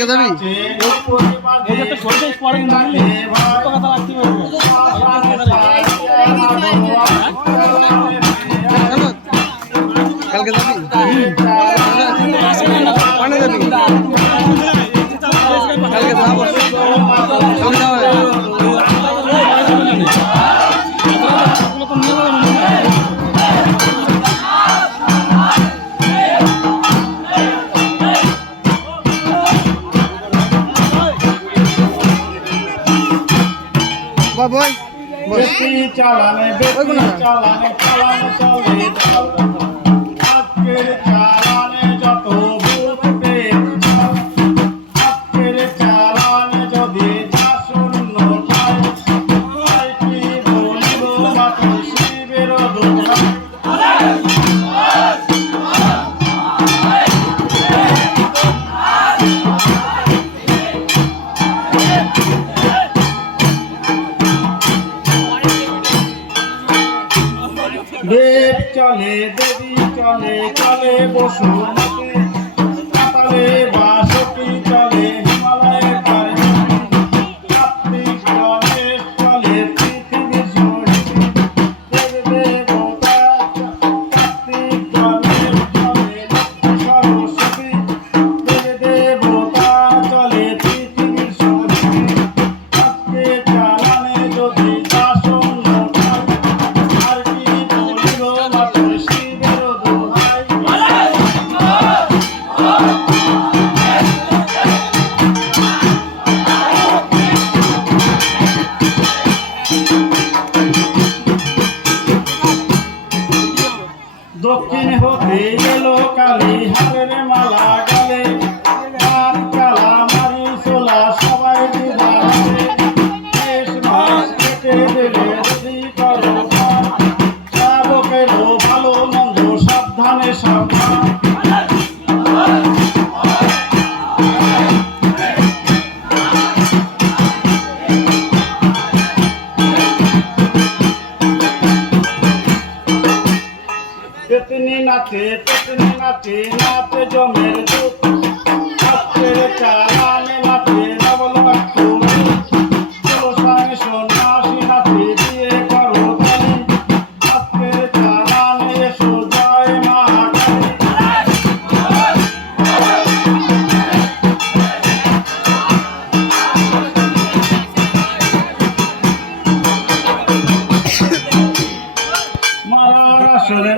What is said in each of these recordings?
কালকে যাবি কালকে যাবি মানে যাবি কালকে যাবো boy beti chalane chalane chale akker chalane joto bute akker chalane jodi jasunno tai ki bolibo mate shibero dukha দেব চলে দেবী চলে চলে বসুমতী পাতালে বাসকি চলে হিমালয়ের পারে কার্তিক গণেশ চলে পৃথিবীর সরিষি দেব দেবতা কার্তিক গণেশ চলে লক্ষ্মী সরস্বতী দেব দেবতা চলে পৃথিবীর সরিষি আজকে চালানে যদি শাসন দক্ষিণ হতে এলো কালী হারের মালা গলে আর কালা মারি সোলা সবাই দিদারে শেষ মাস কেটে দিলে যদি করো শাবকেরও ভালো মন্দ সাবধানে সাবধান তেতনি নাচে নাচে জমের দুধ হাতের চালানে নাচে নবল বাক্য সামনে সন্ন্যাসী নাচে দিয়ে করো তালি হাতের চালানে এসো জয় মা মারার আসরে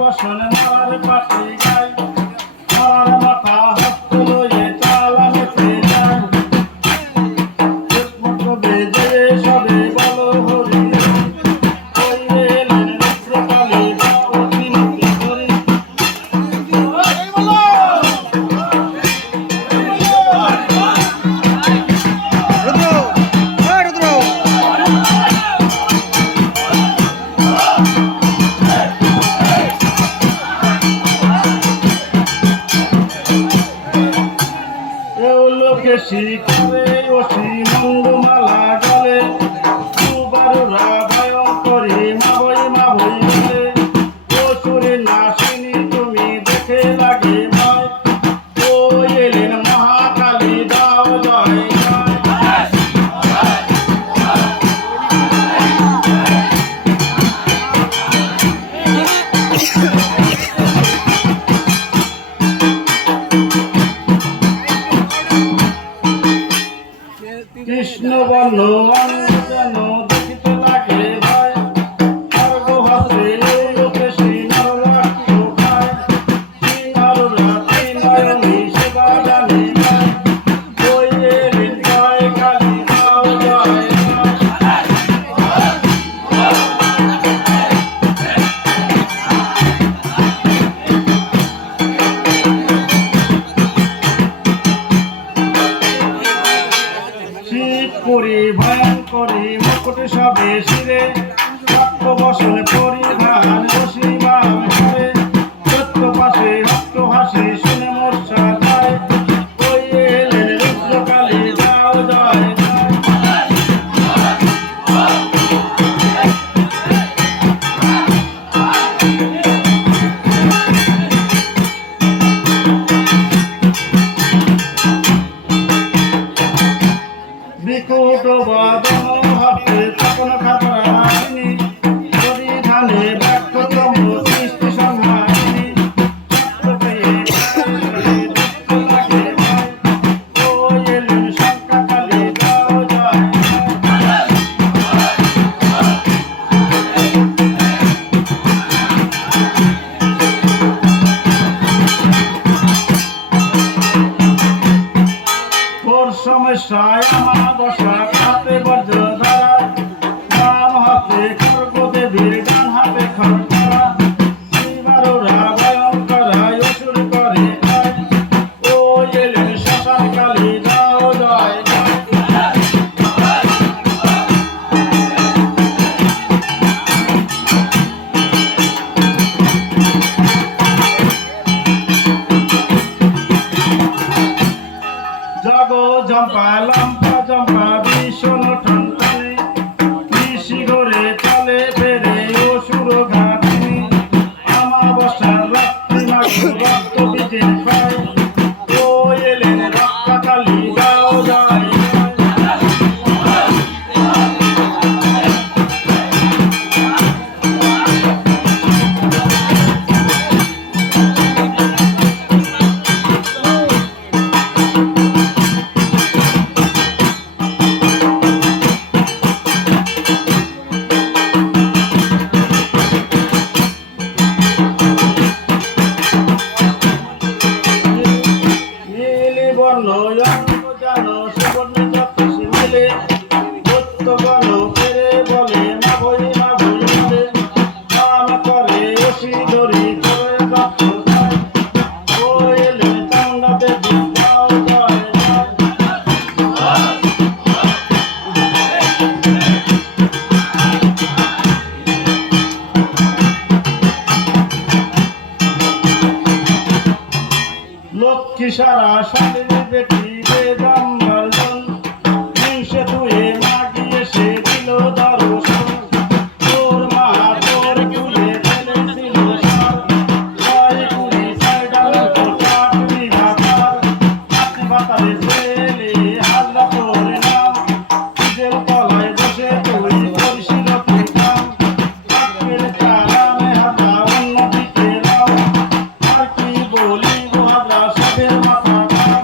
বসনে মারার পাটি গায় মারার মাথা হস্ত লয়ে চালানেতে যায় মন্ত্র বেজে সবে বলো হরি ওই এলেন রুদ্রকালী বাউ বিনতি করি শিখরে অসি মন্দমালা গলে দুবারুরা ভয়ঙ্করী মাবই গলে অসুরে নাসিনী তুমি দেখে লাগে ভয় ও এলেন মহাকালী দাও জয় কৃষ্ণ বর্ণ যেন দেখিতে লাগে ভয় স্বর্গ হাতে লোকে সিংহর রক্ত খায় সিংহর রাতে নয়নী সেবা জানে যায় ওই এলেন জয় কালী দাও জয় শিবপুরী ভয়ঙ্করী মুকুট সবে শিরে রক্ত বসন পরিধান বসিবাম করে সত্য পাশে রক্ত হাসি শুনে মর্ষা যায় ওই এলেন রুদ্রকালী দাও জয় সারা শালীর বেটি বেদম্বর জন হিংসে ধুয়ে মাগিয়ে সে দিল দর্শন তোর মা তোর তুলে ফেলেছিল সর ছয় কুড়ি ছয় ডাল কাটবি ভাতার কাটবি ভাতারে ছেলে হাজরা তোর নাম নিজের তলায় বসে তুই করছিল তুই কাম আজকের চালামে হাজরা অন্যদিকে নাও আর কি বলি গো হাজরা সবের মাথা খারাপ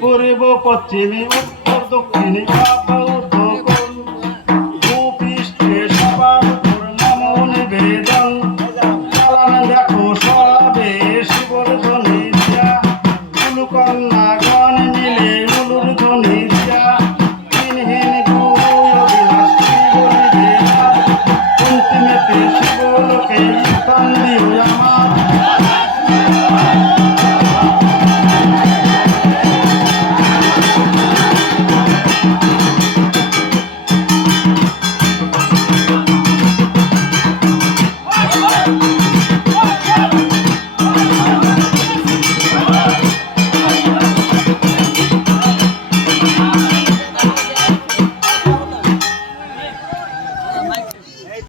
পূর্ব পশ্চিমে